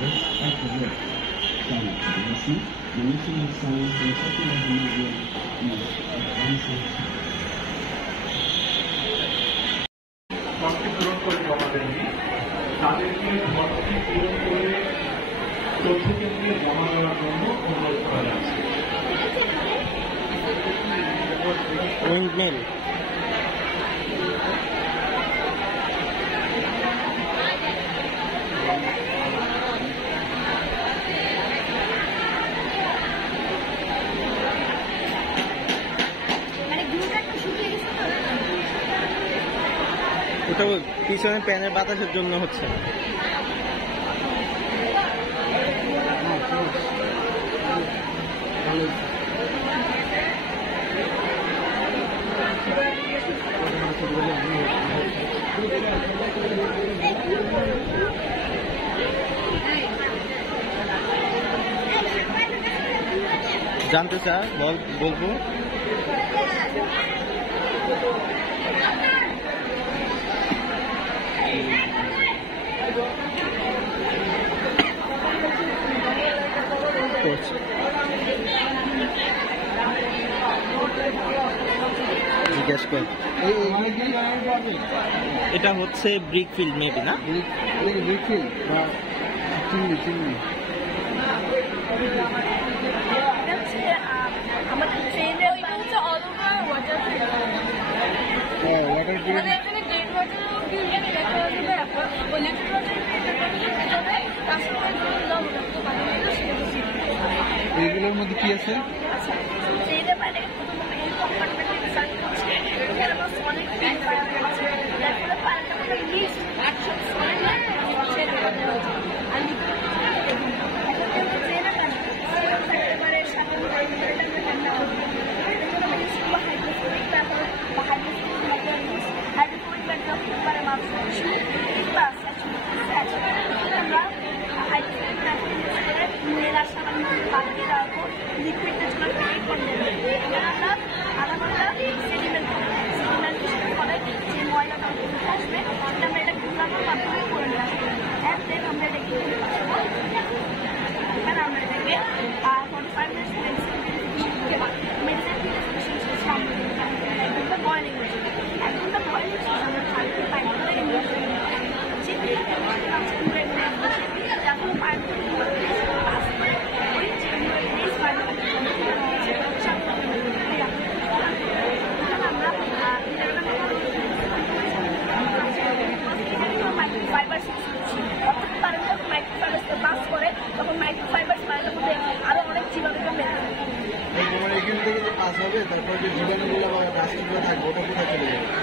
This type of work simultaneously, the mixing of sounds and secular media is advancing. ফর্মটি পূরণ করে জমা দেননি তাদেরকে ফর্মটি পূরণ করে তথ্য কেন্দ্রে জমা দেওয়ার জন্য অনুরোধ করা যাচ্ছে। ওটা পিছনে প্যানের বাতাসের জন্য হচ্ছে। জানতে চাই বলবো জিজ্ঞেস কর। এটা হচ্ছে ব্রিক ফিল্ড মেবি না? ব্রিক ফিল্ড বা চিমনি আমাদের ট্রেনে ওইটা হচ্ছে অল ওভার ওয়াটার ওয়াটার আমাদের এখানে গ্রেট ওয়াটার ফিল্ড দেখা যাবে এখন ওই লিটল ওয়াটার এইগুলোর মধ্যে কি আছে? আচ্ছা ট্রেনে মানে এই কম্পার্টমেন্টে ডিজাইন করছে এখানে আমার অনেক ফিল্ড করা হয়েছে তারপরে পাল্টা করে লিস্ট অ্যাকশন সলিড ট্রেনে করতে হচ্ছে আর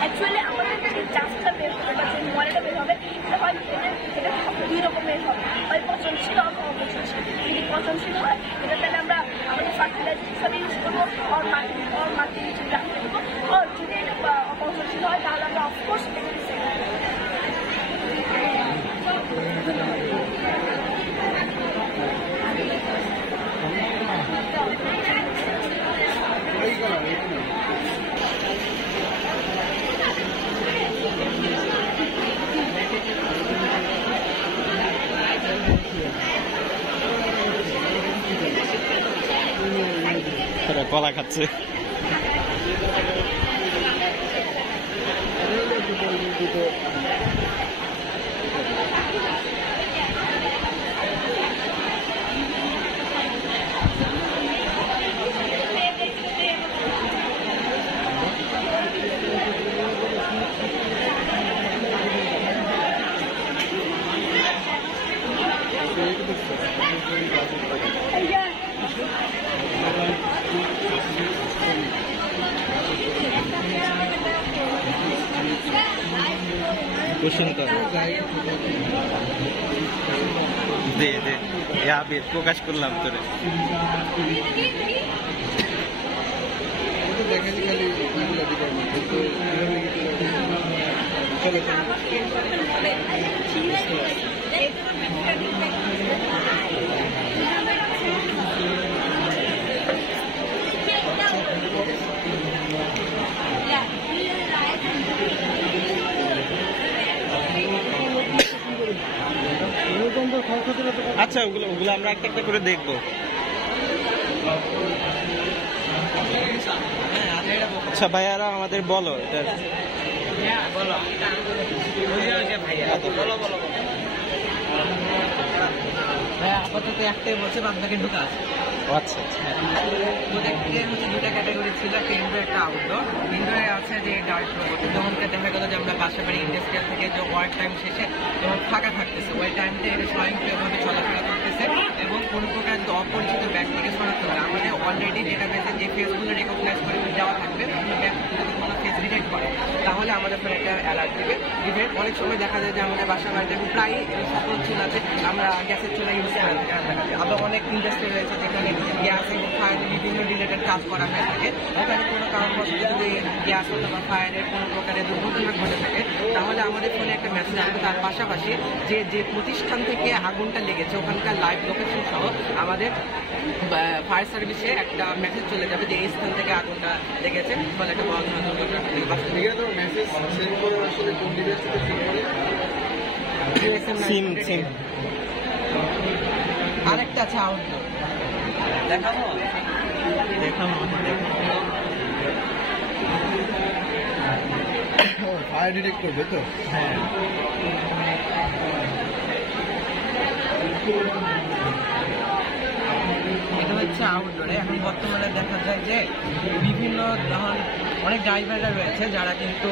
অ্যাকচুয়ালি আমাদের যে চাষটা বের হবে বা যে ময়লাটা বের হবে এটা হয় এটা দুই রকমের হবে, হয় পচনশীল অথবা অপচনশীল। যদি পচনশীল হয় এটা তাহলে আমরা আমাদের ফার্টিলাইজার হিসাবে ইউজ করবো, মাটি হিসেবে রাখতে দেবো। আর যদি এটা অপচনশীল হয় তাহলে আমরা অফকোর্স এটাকে কলা খাচ্ছে। কোশ্চেন কর দে দে আবির প্রকাশ করলাম তোরে। আচ্ছা ওগুলো ওগুলো আমরা একটা একটা করে দেখবো। আচ্ছা ভাইয়ারা আমাদের বলো এটা আপাতত একটাই বলছে বাদবাকি ঢুকা আছে। আচ্ছা আচ্ছা ওদের থেকে হচ্ছে দুটা ক্যাটাগরি ছিল, একটা ইনডোর একটা আউটডোর। ইনডোরে আছে যে ডার্ক রোবট, যখনকে দেখা গেল যে আমরা বাসাবাড়ি ইন্ডাস্ট্রিয়াল থেকে যে ওয়ার্ক টাইম শেষে যখন ফাঁকা থাকতেছে ওই টাইমটা এটা স্বয়ংক্রিয়ভাবে চলাফেরা করতেছে এবং কোনো প্রকার যদি অপরিচিত ব্যক্তিকে শনাক্ত করে আমাদের অলরেডি ডেটাবেসে যে ফেসগুলো রেকগনাইজ করে দেওয়া থাকবে কোনো ফেস ডিটেক্ট করে তাহলে আমাদের ফোনে একটা অ্যালার্ট দেবে। ইভেন অনেক সময় দেখা যায় যে আমাদের বাসা বাড়িতে এখন প্রায় সকল চুলা আছে আমরা গ্যাসের চুলা ইউজ করে থাকি। আবার অনেক ইন্ডাস্ট্রি রয়েছে যেখানে গ্যাস এবং ফায়ারের বিভিন্ন রিলেটেড কাজ করা হয়ে থাকে। ওখানে কোনো কারণবশত যদি গ্যাস অথবা ফায়ারের কোনো প্রকারের দুর্ঘটনা ঘটে থাকে তাহলে আমাদের ফোনে একটা মেসেজ আসবে। তার পাশাপাশি যে যে প্রতিষ্ঠান থেকে আগুনটা লেগেছে ওখানকার লাইভ লোকেশন সহ আমাদের ফায়ার সার্ভিসে একটা মেসেজ চলে যাবে যে এই স্থান থেকে আগুনটা লেগেছে, ফলে একটা বড় ধরনের দুর্ঘটনা সিম সিম আরেকটা আছে আউটডোর দেখাবো ফায়ার ডিটেক্ট করবে তো। হ্যাঁ এটা হচ্ছে আউটডোরে। এখন বর্তমানে দেখা যায় যে বিভিন্ন ধরনের অনেক ড্রাইভাররা রয়েছে যারা কিন্তু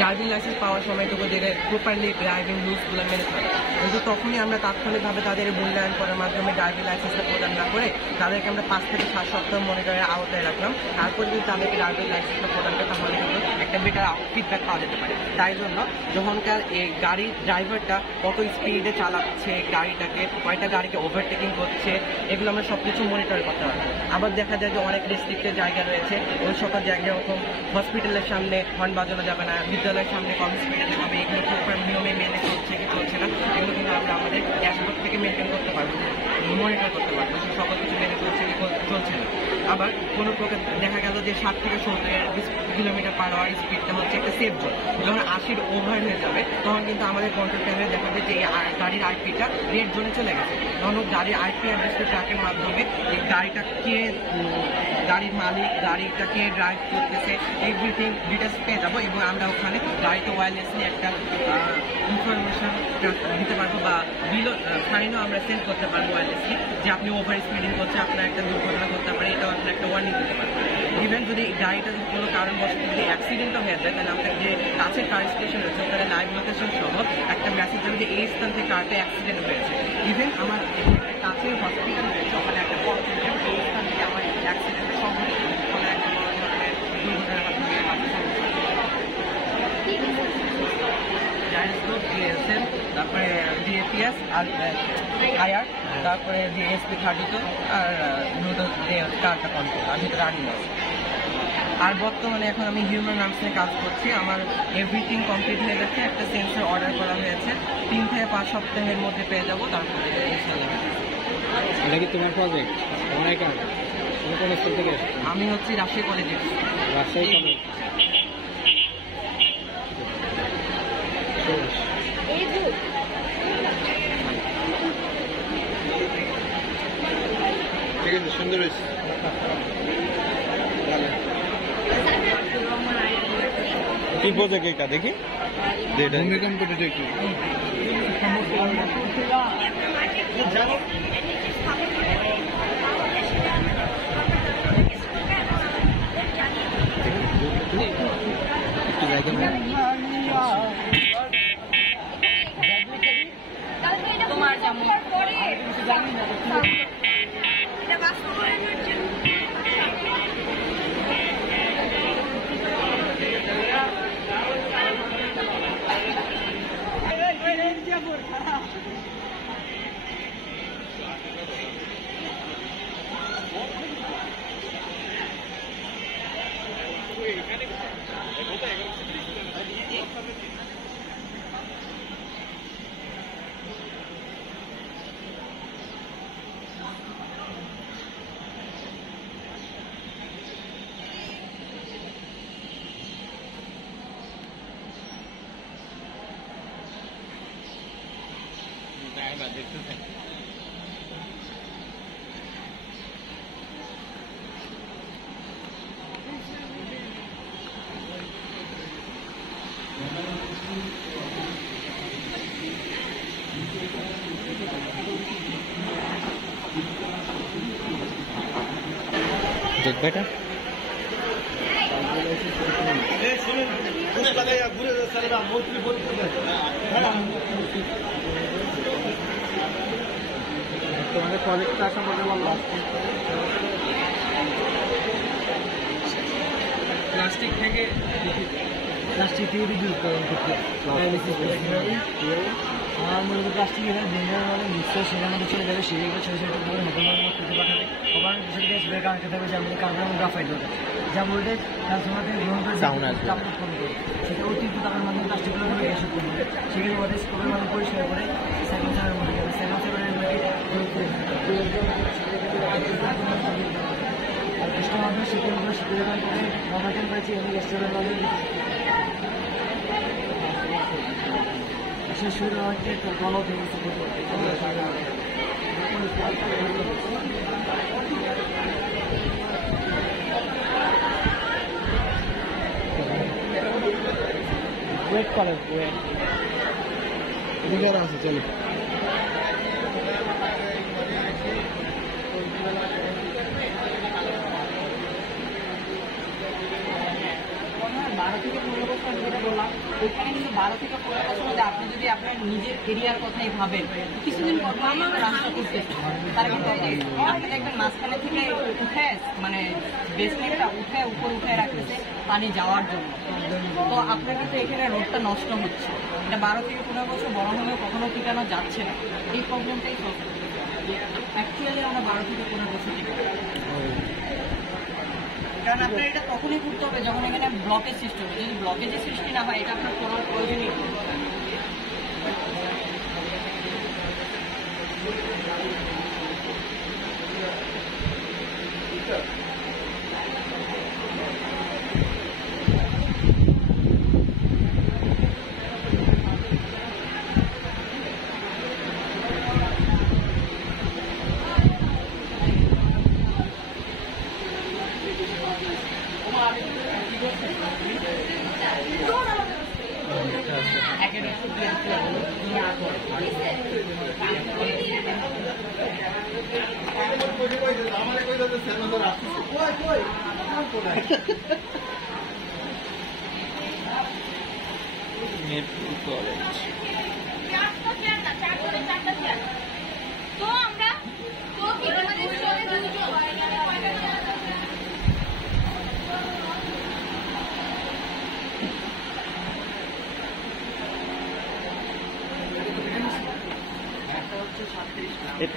ড্রাইভিং লাইসেন্স পাওয়ার সময় তো ওদের প্রপারলি ড্রাইভিং রুলসগুলো মেনে চলে, কিন্তু তখনই আমরা তাৎক্ষণিকভাবে তাদের মূল্যায়ন করার মাধ্যমে ড্রাইভিং লাইসেন্সটা প্রদান না করে তাদেরকে আমরা 5 থেকে 7 সপ্তাহ মনিটরের আওতায় রাখলাম। তারপরে যদি তাদেরকে ড্রাইভিং লাইসেন্সটা প্রদান করে তাহলে কিন্তু একটা বেটার ফিডব্যাক পাওয়া যেতে পারে। তাই জন্য যখনকার এই গাড়ির ড্রাইভারটা কত স্পিডে চালাচ্ছে গাড়িটাকে, কয়টা গাড়িকে ওভারটেকিং করছে, এগুলো আমরা সব কিছু মনিটর করতে পারবো। আবার দেখা যায় যে অনেক রেস্ট্রিক্টেড জায়গা রয়েছে, ওই সকল জায়গায় ওরকম হসপিটালের সামনে হর্ন বাজানো যাবে না, বিদ্যালয়ের সামনে কম স্পিডে হবে, এগুলো প্রপার নিয়মে মেনে চলছে কি চলছে না এগুলো কিন্তু আমরা আমাদের ড্যাশবোর্ড থেকে মেনটেন করতে পারবো, মনিটর করতে পারবো যে সকল কিছু মেনে চলছে কি চলছে না। আবার কোনো প্রকার দেখা গেল যে 60 থেকে 70 কিলোমিটার পার আওয়ার স্পিডটা হচ্ছে একটা সেফ জোন, যখন 80 ওভার হয়ে যাবে তখন কিন্তু আমাদের কন্ট্রোল প্যানেলে দেখা যায় যে এই গাড়ির আইপিটা রেড জোনে চলে গেছে। তখন গাড়ির আইপি অ্যাড্রেস ট্র্যাকের মাধ্যমে এই গাড়িটা কে, গাড়ির মালিক, গাড়িটাকে ড্রাইভ করতেছে, এভরিথিং ডিটেলস পেয়ে যাবো এবং আমরা ওখানে গাড়িতে ওয়্যারলেসলি একটা ইনফরমেশন দিতে পারবো বা বিলো ফাইনও আমরা সেন্ড করতে পারবো ওয়্যারলেসলি যে আপনি ওভার স্পিডিং করছে, আপনার একটা দুর্ঘটনা করতে পারে, এটাও আপনার একটা ওয়ার্নিং দিতে পারবো। ইভেন যদি গাড়িটা যদি কোনো কারণবশত যদি অ্যাক্সিডেন্টও হয়ে যায় তাহলে আমাদের যে কাছের কার স্টেশন রয়েছে ওখানে লাইভ লোকেশন সহ একটা মেসেজ দেবে যে এই স্থান থেকে কারটা অ্যাক্সিডেন্ট হয়েছে। ইভেন আমার কাছে হসপিটাল রয়েছে, ওখানে একটা কল সেন্টার, এই স্থান থেকে আমার অ্যাক্সিডেন্টের সম্মুখীন ফলে একটা বড় ধরনের দুর্ঘটনার জায়ান্টস গ্রুপ, ডিএসএল, তারপরে ডিএপিএস আর আইআর, তারপরে ডিএসপি 32 আর কারটা কন্ট্রোল আর ভিতরে রানিং আছে। আর বর্তমানে এখন আমি হিউম্যান আর্মস নিয়ে কাজ করছি, আমার এভরিথিং কমপ্লিট হয়ে গেছে, একটা সেন্সর অর্ডার করা হয়েছে, 3 থেকে 5 সপ্তাহের মধ্যে পেয়ে যাবো। তারপরে এটা কি তোমার প্রজেক্ট? তোমার একা? তুমি কোন স্কুল থেকে এসেছো? আমি হচ্ছে রাজশাহী কলেজে। রাজশাহী কলেজ। ঠিক আছে, সুন্দর হয়েছে। কি প্রজেক্ট এটা দেখি, ভূমিকম্প ডিটেক্টর। তোমার যেমন এটা বাস্তবায়নের জন্য দেখতে দেখবে এটা তোমাদের প্রজেক্টটা সম্পর্কে বললো। প্লাস্টিক থেকে রিডিউস করা করতে আমার মূলত প্লাস্টিক এখানে যেভাবে মিক্সার সেখানে মধ্যে চলে যাবে সেগুলো ছোটো ছোটো করে নতুন করতে পাঠাবে ওখানে সেটাকে স্প্রে কানেক্ট থাকবে যেমন কার্বন গ্রাফাইট হবে যা ভোল্টেজ ট্রান্সফরমারকে গ্রহণ করে তাপমাত্রা কম করে সেটা অতিরিক্ত তাপের মাধ্যমে প্লাস্টিকগুলো গ্যাসে করবে সেখানে ওদের স্কোপের মাধ্যমে পরিষ্কার করে সাইকেন্সারের মধ্যে যাবে সাইকেন্সারের আর গ্যাসটার মাধ্যমে সেগুলো শীতের করে নর্মাল টেম্পারেচার এবং গ্যাসটার মাধ্যমে শুরু হচ্ছে গণ ওয়েট করে ওয়েট আছে চলো ওখানে কিন্তু 12 থেকে 15 বছর মধ্যে আপনি যদি আপনার নিজের কেরিয়ার কথাই ভাবেন কিছুদিন পর রাস্তা করতে তারা কিন্তু আপনি দেখবেন মাঝখানে থেকে উঠে মানে বেসমেন্টটা উপর উঠে রাখতেছে পানি যাওয়ার জন্য তো আপনার কিন্তু এখানে রোডটা নষ্ট হচ্ছে এটা 12 থেকে 15 বছর বড় হলেও কখনো টিকানো যাচ্ছে না এই প্রবলেমটাই সলভ করতে অ্যাকচুয়ালি আমরা 12 থেকে 15 বছর টিকাবো কারণ আপনার এটা তখনই করতে হবে যখন এখানে ব্লকেজ সৃষ্টি হবে যদি ব্লকেজের সৃষ্টি না হয় এটা আপনার করার প্রয়োজনই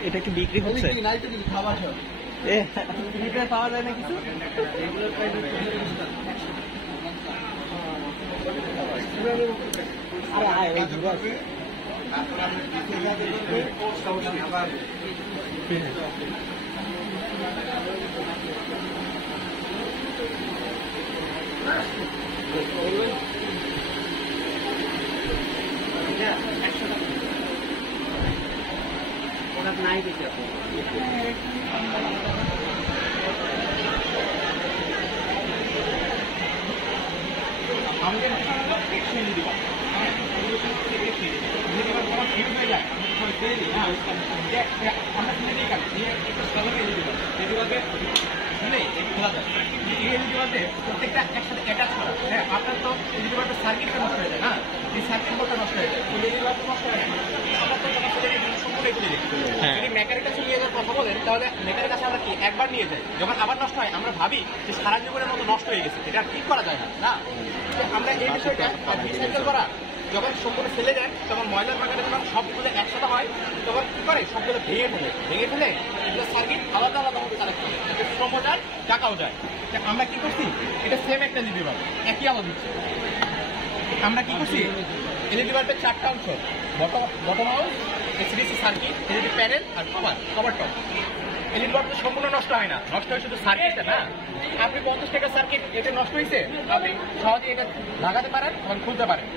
এটা কি বিক্রি হচ্ছে পাওয়া যায় না কিছু নাই দিতে আমাদের প্রত্যেকটা একসাথে অ্যাটাচ করা হ্যাঁ আপনার তো এলিভেটর সার্কিটটা নষ্ট হয়ে যায় না এই সার্কিট বোর্ডটা নষ্ট হয়ে যায় এলিভেটর নষ্ট হয়ে যায় আমরা তো সম্পূর্ণ খুলে দিই যদি মেকারের কাছে নিয়ে যাওয়ার কথা বলেন তাহলে মেকারের কাছে আমরা কি একবার নিয়ে যাই যখন আবার নষ্ট হয় আমরা ভাবি যে সারা জীবনের মতো নষ্ট হয়ে গেছে এটা ঠিক করা যায় না না আমরা এই বিষয়টা রিসাইকেল করা যখন সম্পূর্ণ ফেলে যায় তখন ময়লার বাগানে যখন সবগুলো একসাথে হয় তখন কি করে সবগুলো ভেঙে ফেলে এগুলো সার্কিট আলাদা আলাদা ভাবে কানেক্ট করে শ্রমটার টাকাও যায় আমরা কি করছি এটা সেম একটা এলইডি বাল্ব একই আলো দিচ্ছে আমরা কি করছি এলইডি বাল্বের 4টা অংশ bottom house SDC circuit LED panel আর কভার টপ এলইডি বাল্ব সম্পূর্ণ নষ্ট হয় না নষ্ট হয় শুধু সার্কিটটা না আপনি 50 টাকা সার্কিট এতে নষ্ট হয়েছে আপনি সহজে এটা লাগাতে পারেন এবং খুলতে পারেন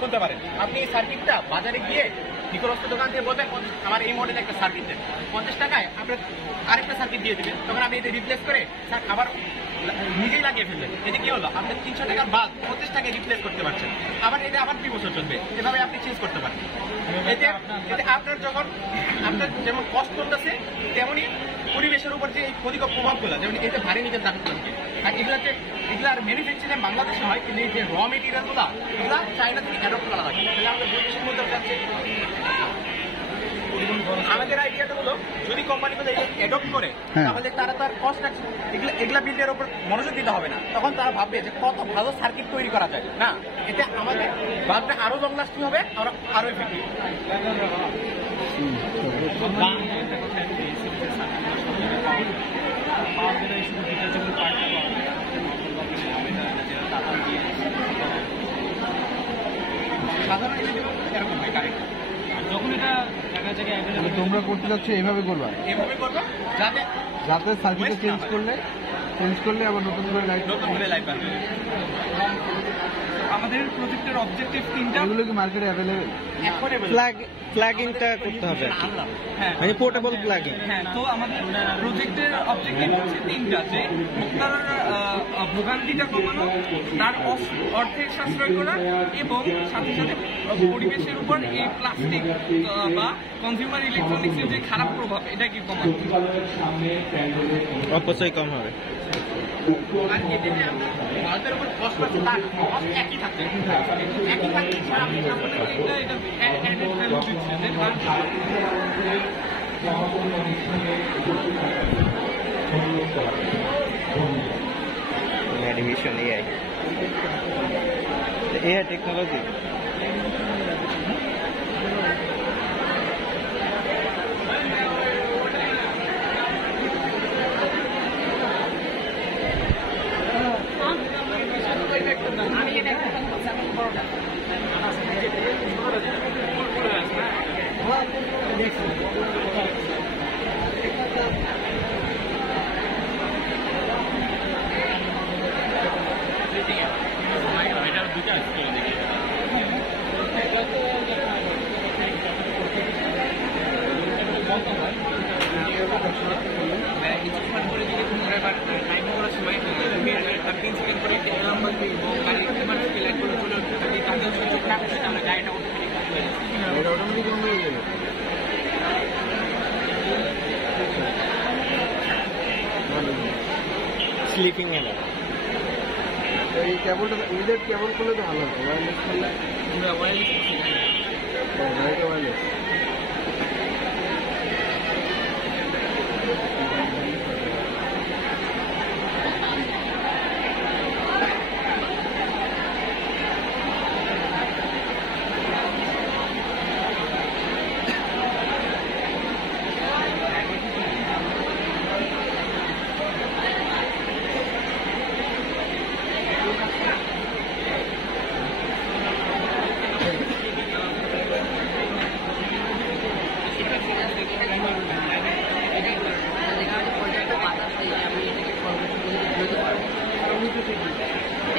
খুলতে পারেন আপনি এই সার্কিটটা বাজারে গিয়ে নিকটস্থ দোকান থেকে বলবেন আমার এই মডেলের একটা সার্কিট দেন 50 টাকায় আপনার আরেকটা সার্কিট দিয়ে দেবেন তখন আপনি এটা রিপ্লেস করে আবার নিজেই লাগিয়ে ফেলবেন এতে কি হলো আপনি 300 টাকার বাল্ব 50 টাকায় রিপ্লেস করতে পারছেন আবার এটা আবার 2 বছর চলবে এভাবে আপনি চেঞ্জ করতে পারেন এতে আপনার যখন আপনার যেমন কষ্ট কমতেছে তেমনই পরিবেশের উপর যে এই ক্ষতিকর প্রভাবগুলো, যেমন এই যে ভারী নিকেল ধাতু আর এগুলো আর ম্যানুফ্যাকচারিং বাংলাদেশে হয়, কিন্তু এই যে র মেটেরিয়ালগুলো এগুলো চায়না থেকে অ্যাডপ্ট করা লাগে। তাহলে আমরা পরিবেশের মধ্যে যাচ্ছে। আমাদের আইডিয়াটা হলো যদি কোম্পানিগুলো অ্যাডপ্ট করে তাহলে তারা তার কস্ট এগুলা বিল্ডের উপর মনোযোগ দিতে হবে না, তখন তারা ভাববে যে কত ভালো সার্কিট তৈরি করা যায়। না, এতে আমাদের ভাবটা আরো লং লাস্টিং হবে, আরো ইফেক্টিভ। সাধারণ এরকম হয় কারেন্ট যখন এটা জায়গা জায়গায় তোমরা করতে যাচ্ছ এভাবে করবা, এভাবে করবো যাতে যাতে সার্কিটে চেঞ্জ করলে আবার নতুন করে লাইট পাবে। আমাদের প্রজেক্টের অবজেক্টিভ তিনটা। এগুলো কি মার্কেটে অ্যাভেলেবেল? প্লাগিংটা করতে হবে, হ্যাঁ মানে পোর্টেবল প্লাগিং। হ্যাঁ, তো আমাদের প্রজেক্টের অবজেক্টিভ হচ্ছে তিনটা, যে ভোক্তার ভোগান্তিটা কমানো, তার অর্থের সাশ্রয় করা এবং সাথে সাথে পরিবেশের উপর এই প্লাস্টিক বা কনজিউমার ইলেকট্রনিক্সের যে খারাপ প্রভাব এটাকে কমানো। অপচয় কম হবে। আর এতে যে আমরা ভারতের উপর কষ্ট করছি তার কষ্ট একই থাকবে, একই থাকবে। एनिमेशन एआई टेक्नोलॉजी স্লিপিং এলা এই কেবলটা উইদাউট কেবল করলে তো ভালো হবে, ওয়্যারলেস করলে ওয়্যারলেস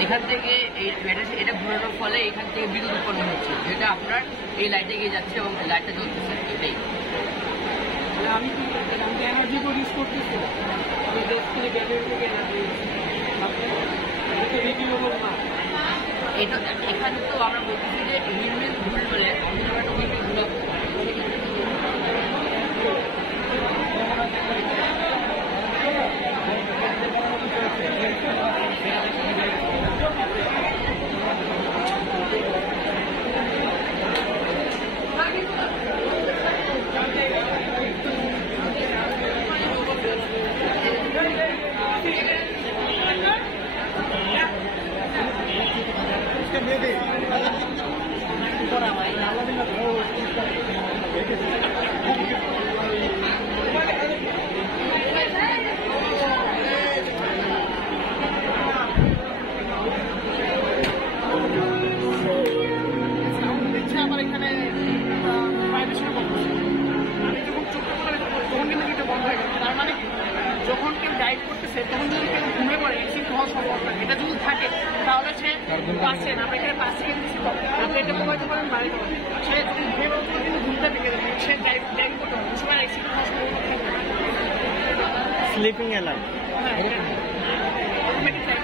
এখান থেকে এটা ঘোরানোর ফলে এখান থেকে বিদ্যুৎ উৎপন্ন হচ্ছে, যেটা আপনার এই লাইটে গিয়ে যাচ্ছে এবং লাইটটা জ্বলতেছে। এটাই আমি এনার্জি প্রডিউস করতেছি, এটা এখানে তো আমরা বলতেছি যে উইন্ডমিল ঘুরলে উইন্ডমিল ঘুরাবো। আমার এখানে ভাইব্রেশন করতেছে, আমি যখন চোখটা করে তখন কিন্তু এটা বন্ধ হয়ে গেছে। তার মানে কি, যখন কেউ ড্রাইভ করতেছে তখন যদি কেউ ঘুমে পড়ে অ্যাক্সিডেন্ট হওয়ার সম্ভাবনা, এটা যদি থাকে তাহলে সে পাচ্ছেন, আমরা এখানে 5 সেকেন্ড দিচ্ছি, আপনি এটা প্রোভাইড করেন বাড়ি করেন, সে যদি ঘুমে পড়তে কিন্তু ঘুমটা থেকে যাবে, সে ড্রাইভ করতে হবে, সময় অ্যাক্সিডেন্ট হওয়ার সম্ভাবনা থাকবে। স্লিপিং অ্যালার্ম হ্যাঁ, অটোমেটিক লাইট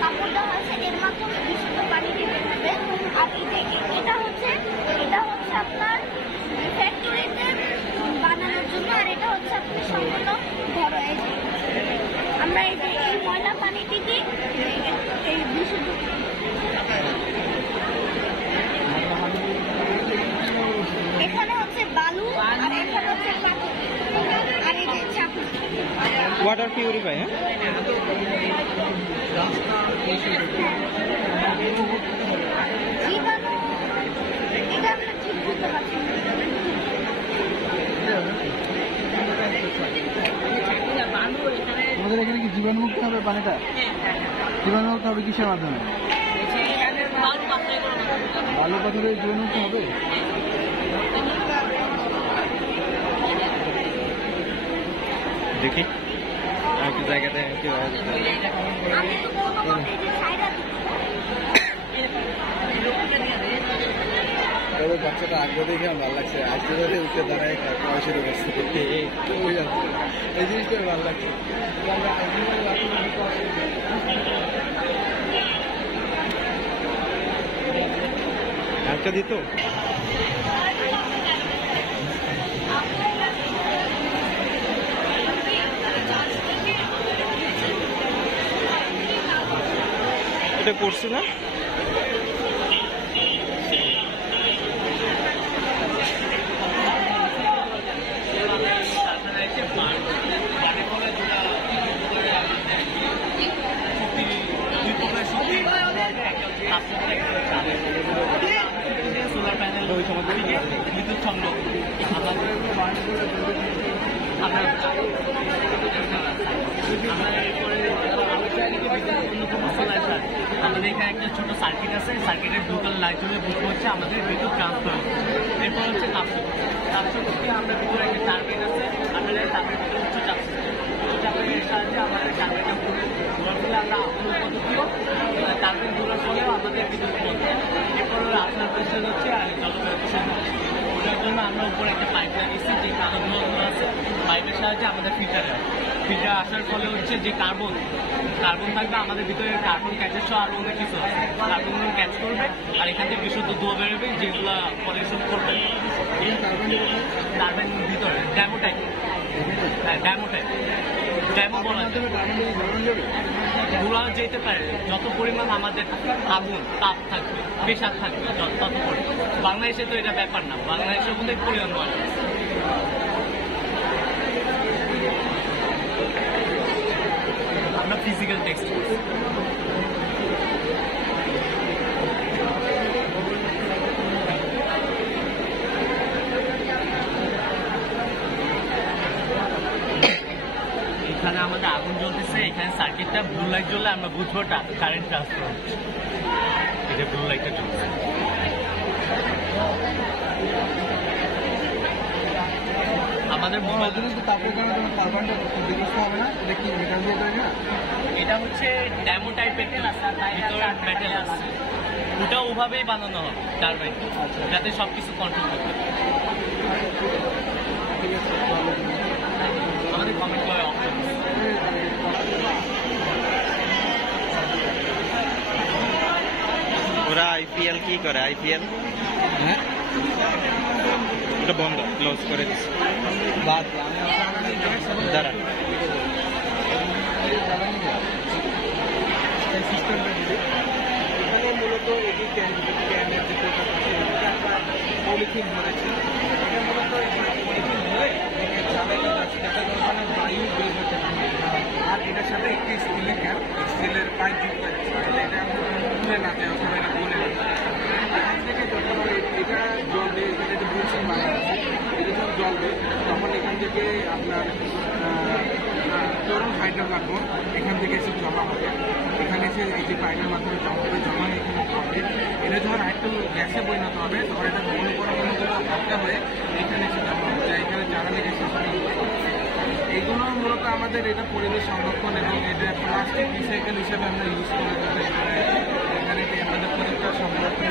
কাপড়টা আছে এর মাধ্যমে বিশুদ্ধ পানি দিতে হবে। পানি থেকে এই বিশুদ্ধ এখানে হচ্ছে বালু আর এখানে হচ্ছে পাথর আর এই যে চাকু ওয়াটার পিউরিফাই, হ্যাঁ জীবাণু এটা আমরা ঠিক করতে পারছি না। আমাদের এখানে কি জীবাণুমুক্ত হবে পানিটা? জীবাণুমুক্ত হবে কিসের মাধ্যমে? বালু পাথরে জীবাণুমুক্ত হবে? দেখি একটু জায়গাতে আমি তো কোনো মতে যে ছাইরা তবে বাচ্চাটা আগ্রহ দেখে আমার ভালো লাগছে, আজকে ধরে উঠে দাঁড়ায় খাওয়া শুরু করছে, এই জিনিসটা ভালো লাগছে। একটা দিত এটা করছি না। সোলার প্যানেল বিদ্যুৎ সংযোগ আমাদের এখানে একটা ছোট সার্কিট আছে, সার্কিটের দুটো লাইট হলে বুঝতে হচ্ছে আমাদের বিদ্যুৎ ট্রান্সফার হচ্ছে। এরপর হচ্ছে তাপশক্তি আমরা ভিতরে একটা টার্গেট আছে, আমাদের তাপের ভিতরে হচ্ছে চাপ চাপের সাহায্যে আমাদের টার্গেটটা ঘোরার ফলে আমরা আগুন পদ্ধতিও টার্গেট ঘোরার ফলেও আমাদের বিদ্যুৎ চলছে। এরপর আপনার কোয়েশ্চেন হচ্ছে আর জলবায়ু দূষণ ওটার জন্য আমরা উপরে একটা পাইপ লাগিয়েছি, যে কালো ধোঁয়াগুলো আছে পাইপের সাহায্যে আমাদের ফিল্টারে আসার ফলে হচ্ছে যে কার্বন থাকবে আমাদের ভিতরে, কার্বন ক্যাচের সহ আরো অনেক কিছু আছে, কার্বনগুলো ক্যাচ করবে আর এখান থেকে বিশুদ্ধ ধোঁয়া বেরোবে যেগুলো পলিউশন করবে। কার্বন ভিতরে ড্যামো বলা ধোঁয়া যেতে পারে যত পরিমাণ আমাদের আগুন তাপ থাকবে, প্রেশার থাকবে তত পরিমাণ। বাংলাদেশে তো এটা ব্যাপার না, বাংলাদেশের মধ্যে পরিমাণ নয়। আমরা ফিজিক্যাল টেক্সট এখানে আমাদের আগুন জ্বলতেছে, এখানে সার্কিটটা ব্লু লাইট জ্বললে আমরা বুঝবো কারেন্ট ট্রান্সফার হচ্ছে, এটা ব্লু লাইটটা জ্বলছে। আমাদের তারপরে কার্বনটা বিকৃত হবে না, এটা কি মেটাল দিয়ে তৈরি না? এটা হচ্ছে ড্যামো টাইপের মেটাল আছে, ওটা ওভাবেই বানানো হবে টারবাইন, যাতে সবকিছু কন্ট্রোল করতে পারে। আমাদের কমেন্ট করে অপশন ওরা আইপিএল কি করে? আইপিএল হ্যাঁ এটা বন্ধ ক্লোজ করে দিচ্ছে। দাঁড়া এখানে মূলত এটি ক্যানের পলিথিন ধরেছে, এটা মূলত পলিথিন ধরে জ্বালানি যাচ্ছে, যাতে ওখানে বায়ু বের হতে পারে। আর এটার সাথে একটি স্টিলের ক্যাপ, স্টিলের পাইপ যুক্ত আছে, এটা তুলে না যায় অথবা এটা বলে না। এখান থেকে যখন এটা জ্বলবে, এখানে যে বুলসিং বানানো আছে, এটা যখন জ্বলবে তখন এখান থেকে আপনার তরল হাইড্রোকার্বন এখান থেকে এসে জমা হবে, এখানে এসে এই যে পাইপের মাধ্যমে জমা হবে, জমা এখানে হবে। এটা যখন একটু গ্যাসে পরিণত হবে তখন এটা ঘন পরমাণুগুলো হালকা হয়ে এখানে এসে জমা হবে, এখানে জ্বালানি গ্যাস এইগুলো মূলত আমাদের এটা পরিবেশ সংরক্ষণ এবং এটা প্লাস্টিক রিসাইকেল হিসেবে আমরা ইউজ করে থাকি। এখানে আমাদের প্রত্যেকটা সংরক্ষণ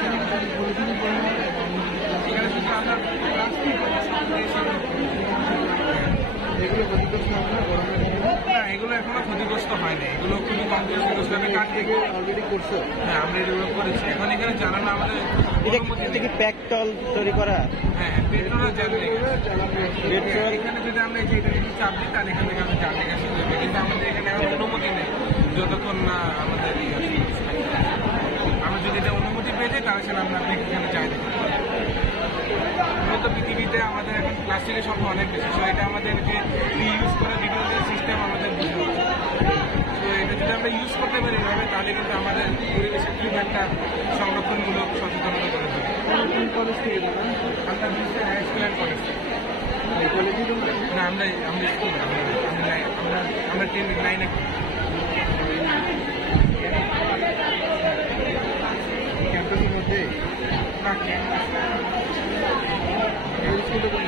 এখানে শুধু আমরা প্লাস্টিক এগুলো ক্ষতিগ্রস্ত হবে না গরমের না, এগুলো এখনো ক্ষতিগ্রস্ত হয়নি, এগুলো খুবই কম ক্ষতিগ্রস্ত হবে। কাঠ থেকে অলরেডি করছো? হ্যাঁ, আমরা এগুলো করেছি। এখন এখানে জ্বালানো আমাদের এটা কি পেট্রোল তৈরি করা? হ্যাঁ, পেট্রোল আর জ্বালানি এখানে যদি আমরা এটা একটু চাপ দিই তাহলে এখান থেকে আমরা জ্বালানি গ্যাস তৈরি করি, কিন্তু আমাদের এখানে অনুমতি নেই। যতক্ষণ না আমাদের আমরা যদি এটা অনুমতি পেয়ে যাই তাহলে সেটা আমরা এখানে যাই দেখতে পারি। মূলত পৃথিবীতে আমাদের এখন প্লাস্টিকের সংখ্যা অনেক বেশি, তো এটা আমাদেরকে রিইউজ করা বিভিন্ন সিস্টেম আমাদের বুঝতে হবে। তো এটা যদি আমরা ইউজ করতে পারি এভাবে তাহলে কিন্তু আমাদের পরিবেশের খুব একটা সংরক্ষণমূলক সচেতনতা করে দেবে। কলেজ থেকে আমরা বিশেষ হাই স্কুল অ্যান্ড কলেজ না আমরা স্কুল আমরা 10-9 ক্যাম্পাসের মধ্যে না স্কুলটা কোন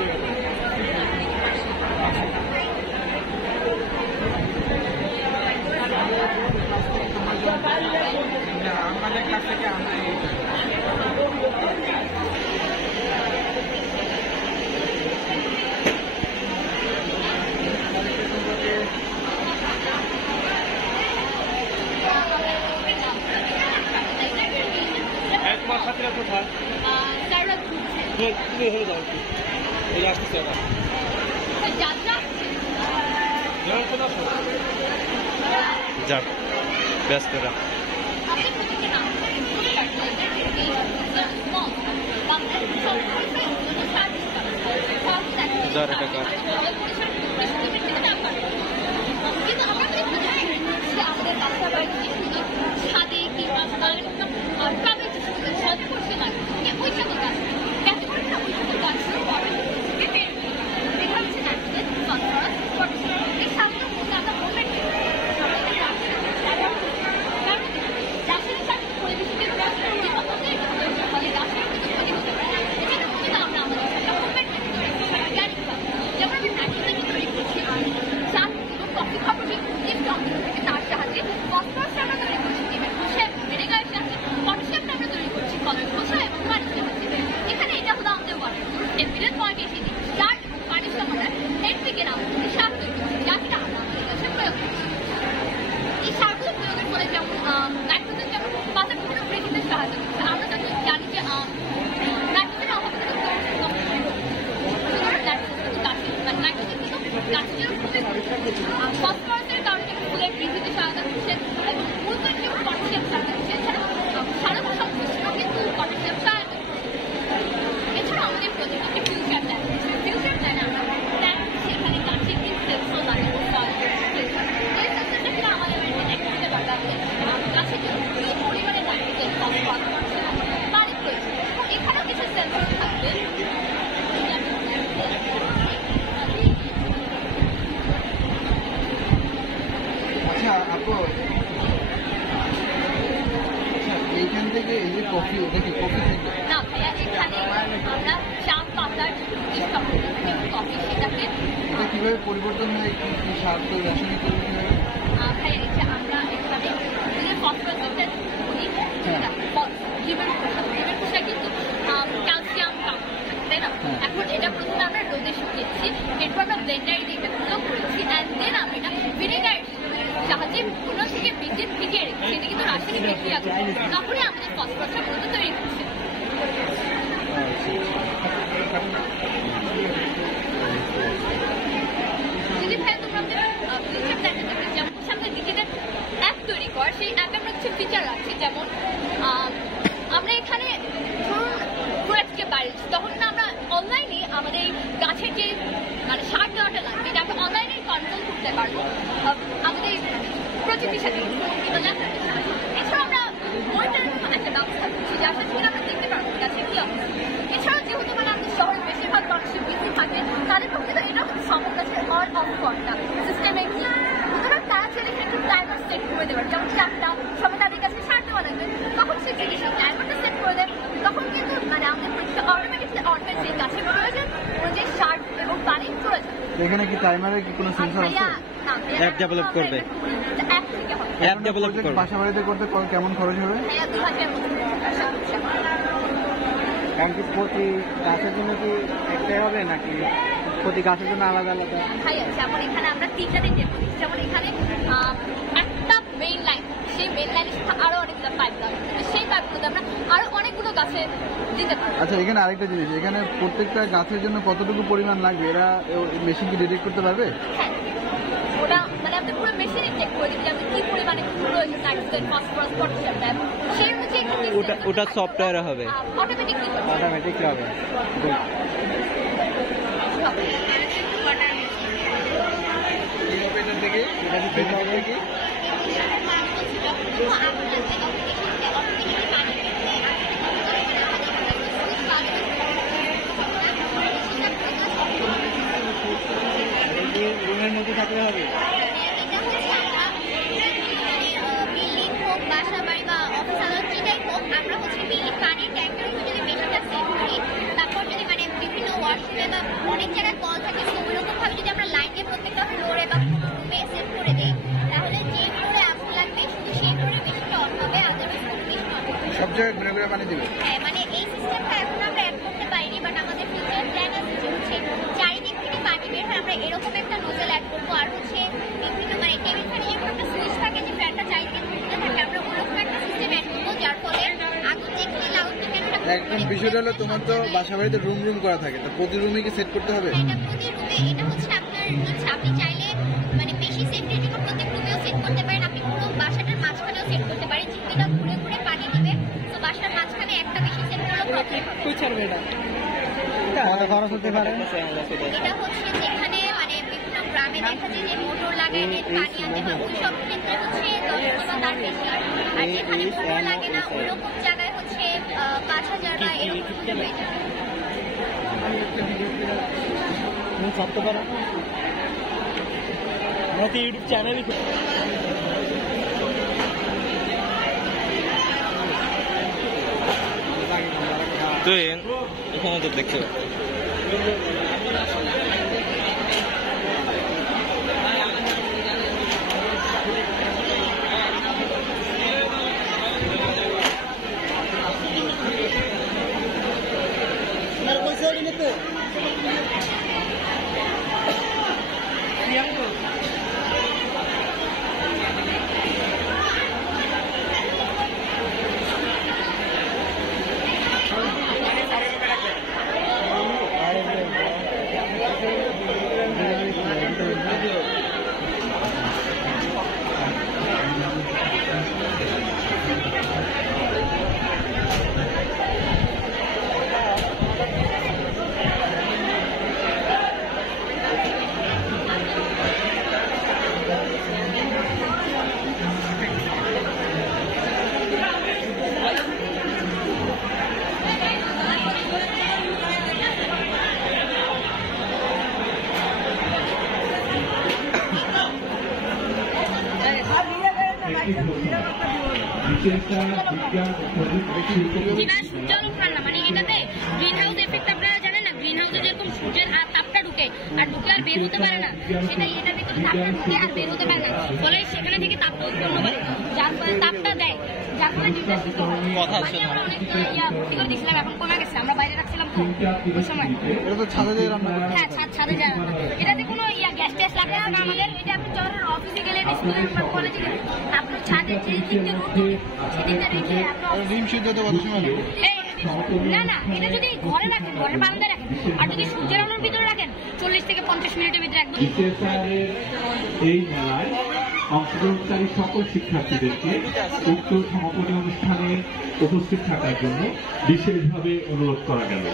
না আমাদের ক্লাস থেকে আমরা তোমার সাথীরা কোথায় কি হয়ে যাও এই আসতেছে আবার যাক ব্যস্তরা হাজার টাকা আমাদের বাচ্চা বাড়িতে ছাদে কিংবা টবে সব করছে না ওই সকল গাছ কেন করে না ওই সকল গাছগুলো পড়ে দেখা হচ্ছে নাইট্রোজেন ফসফরাস পটাশিয়াম এই সাতটার মধ্যে আমরা মোমেন্ট রাসায়নিক সার পরিবেশকে ফলে গাছের ক্ষতি হতে পারে এটার মধ্যে আমরা আমাদের একটা মোমেন্ট জ্ঞান যেমন আমি নাইট্রোজেন তৈরি করছি চার কফি খাবারকে থেকে তার সাহায্যে ফসফরাস আমরা তৈরি করছি ডিমের খোসা ভিনেগারের সাহায্যে পটাশিয়ামটা আমরা তৈরি করছি কলের খোসা এবং পানির সাহায্যে এখানে এটা হলো আমাদের ওয়াটার সোর্স টেম্পারেচার পয়েন্ট এসে দিই সার এবং পানির সমাধান এর থেকে আমরা সার তৈরি করছি যা কিনা আমরা আমাদের কাছে প্রয়োগ করছি এই সারগুলো প্রয়োগের ফলে যেমন নাইট্রোজেন যেমন পাতার বিভিন্ন বৃদ্ধিতে সাহায্য করছে আমরা যখন জানি যে নাইট্রোজেনের অভাবে ফসফরাসের কারণে ফুলের বৃদ্ধিতে সহায়তা করছে এবং মূল তৈরি পটাশিয়াম সহায়তা করছে এছাড়া সারা বছর কিন্তু পটাশিয়াম সহায়তা এছাড়া আমাদের প্রজেক্টে ফিউচার প্ল্যান রয়েছে ফিউচার প্ল্যানে আমরা প্ল্যান করছি এখানে গাছের সেন্সর লাগাবো এই সেন্সরটা কিনা আমাদের বাড়িতে দেখতে দিতে পারবে গাছের জন্য কি পরিমাণে নাইট্রোজেন ফসফরাস পটাশিয়াম পানি প্রয়োজন এখানেও কিছু সেন্সর থাকবে আপু এইখান থেকে এই যে কফি ওটা কি কফি থেকে না ভাইয়া এখানে আমরা চা পাতার কফি সেটাকে এটা কিভাবে পরিবর্তন হয় কি সার তো রাসায়নিক ভাইয়া এটা আমরা এখানে ফসফরাসটা করি জীবের খোসা কিন্তু ক্যালসিয়াম তাই না এখন এটা প্রথমে আমরা রোদে শুকিয়েছি এরপর আমরা ব্লেন্ডারে দিয়ে এটা গুঁড়ো করেছি অ্যান্ড দেন আমরা এটা ভিনেগার সাহায্যে গুঁড়ো থেকে বীজে ভিজিয়ে রেখেছি এটা কিন্তু রাসায়নিক বিক্রিয়া করে তখনই আমাদের ফসফরাসটা মূলত তৈরি করছে যদি ভাই তোমরা ফিচার প্ল্যানে দেখবে যেমন সামনে নিজেদের অ্যাপ তৈরি কর সেই অ্যাপে আমরা কিছু ফিচার রাখছি যেমন আমরা এখানে ধরুন প্রোডাক্টকে বাড়িয়েছি তখন না আমরা অনলাইনে আমাদের গাছের যে মানে সার দেওয়াটা লাগবে এটা আমরা অনলাইনে কন্ট্রোল করতে পারবো আমাদের প্রযুক্তির সাথে এছাড়া আমরা মনিটরিং একটা ব্যবস্থা করছি যার সাথে আমরা দেখতে পারবো গাছের কি অবস্থা এছাড়াও যেহেতু মানে আমাদের শহরের বেশিরভাগ মানুষের বৃদ্ধি থাকে তাদের পক্ষে তো এটা সম্ভব আছে অন অফ করাটা সিস্টেমে কি সুতরাং তারা ছেলে একটু টাইমার সেট করে দেবেন যেমন 4টা সময় তাদের কাছে সার দেওয়া লাগবে তখন সে জিনিসটা টাইমারটা সেট করে দেয় তখন কিন্তু মানে আমাদের অটোমেটিকলি অর্ডার যে গাছের প্রয়োজন অনুযায়ী সার এবং পানি প্রয়োজন এখানে কি টাইমারের কি কোনো সেন্সর আছে অ্যাপ ডেভেলপ করবে অ্যাপ থেকে হবে অ্যাপ ডেভেলপ করবে বাসা বাড়িতে করতে কেমন খরচ হবে হ্যাঁ 2000 কারণ কি প্রতি গাছের জন্য কি একটাই হবে নাকি প্রতি গাছের জন্য আলাদা আলাদা ভাই যেমন এখানে আমরা তিনটা দিতে পারি যেমন এখানে একটা মেইন লাইন সেই মেইন লাইনের সাথে আরো অনেকগুলো পাইপ লাগবে সেই পাইপগুলোতে আমরা আরো অনেকগুলো গাছে দিতে পারি আচ্ছা এখানে আরেকটা জিনিস এখানে প্রত্যেকটা গাছের জন্য কতটুকু পরিমাণ লাগবে এরা মেশিন কি ডিটেক্ট করতে পারবে হ্যাঁ ওটা মানে আপনি পুরো মেশিনে চেক করে দিচ্ছি আপনি কি পরিমাণে fluorescent nitrogen, phosphorus, potassium type সেই অনুযায়ী ওটা সফটওয়্যারে হবে, অটোমেটিকলি অটোমেটিকলি হবে। রুমের মধ্যে থাকলে হবে। বিল্ডিং হোক, বাসা বাড়ি বা অফিস আদালত যেটাই হোক, আমরা হচ্ছে বিল্ডিং পানির ট্যাঙ্কের উপর যদি মেশিনটা সেট করি, তারপর যদি মানে বিভিন্ন ওয়াশরুমে বা অনেক জায়গায় কল থাকে, সেরকম ভাবে যদি আমরা লাইনে প্রত্যেকটা ফ্লোরে বা রুমে সেট করে দিই, তাহলে যে ফ্লোরে আগুন লাগবে শুধু সেই ফ্লোরে মেশিনটা অন হবে, আদারওয়াইজ কোনো মেশিন অন হবে। সব জায়গায় ঘুরে ঘুরে পানি দিবে। হ্যাঁ, মানে এই সিস্টেমটা এখন আমরা অ্যাড করতে পারিনি, বাট আমাদের ফিউচার প্ল্যান আছে যে হচ্ছে চারিদিক থেকে পানি বের হয়, আমরা এরকম একটা নোজেল অ্যাড করবো। আর হচ্ছে বিভিন্ন মানে টেবিল ফ্যানে যেরকম একটা সুইচ থাকে যে ফ্যানটা চারিদিকে ঘুরতে থাকে, আমরা ওরকম একটা সিস্টেম অ্যাড করবো, যার ফলে আগুন যেখানে লাগুক না কেন একদম বিষয়টা হলো তোমার তো বাসা বাড়িতে রুম রুম করা থাকে, তো প্রতি রুমে কি সেট করতে হবে? এটা প্রতি রুমে, এটা হচ্ছে আপনার ইচ্ছা, আপনি চাইলে মানে বেশি সেফটির জন্য প্রত্যেক রুমেও সেট করতে পারেন, আপনি পুরো বাসাটার মাঝখানেও সেট করতে পারেন, যেটা ঘুরে ঘুরে পানি দিবে। তো বাসার মাঝখানে একটা বেশি সেট করলেও প্রবলেম হবে। খরচ হতে পারে। এটা হচ্ছে যেখানে মানে বিভিন্ন গ্রামে দেখা যায় যে মোটর লাগায় পানি আনতে হয়, ওই সব ক্ষেত্রে হচ্ছে 10 বা তার বেশি। আর যেখানে মোটর লাগে না ওরকম জায়গায় হচ্ছে 5,000 বা এরকম হয়ে যায়। সত্য করো ইউটিউব চ্যানেলই তো এখানে তো দেখতে মানে এটাতে গ্রিন হাউস এফেক্ট আপনারা জানেন না, গ্রিন হাউসে যেরকম সূর্যের তাপটা ঢুকে আর ঢুকে আর বের হতে পারে না, সেটাই এটার ভিতরে তাপটা ঢুকে আর বের হতে পারে না, ফলে সেখানে থেকে তাপটা উৎপন্ন করে, যার ফলে তাপটা দেয়, যার ফলে কথা আছে না। ভর্তি করে দিয়েছিলাম, এখন কমে গেছে, আমরা বাইরে রাখছিলাম তো ওই সময়। এটা তো ছাদে দিয়ে রান্না করে। হ্যাঁ, ছাদে যায় রান্না। এটাতে কোনো গ্যাস ট্যাস লাগে না আমাদের। এটা আপনি যখন অফিসে গেলেন, স্কুলে কলেজে গেলেন, আপনার ছাদে যে দিকটা রোদ সেদিকটা রেখে ডিম সিদ্ধ তো কত সময় লাগে? না না, এটা যদি ঘরে রাখেন, ঘরের বারান্দায় রাখেন, আর যদি সূর্যের আলোর ভিতরে রাখেন 40 থেকে 50 মিনিটের ভিতরে একদম। এই মেলায় অংশগ্রহণকারী সকল শিক্ষার্থীদেরকে উক্ত সমাপনী অনুষ্ঠানে উপস্থিত থাকার জন্য বিশেষভাবে অনুরোধ করা গেল।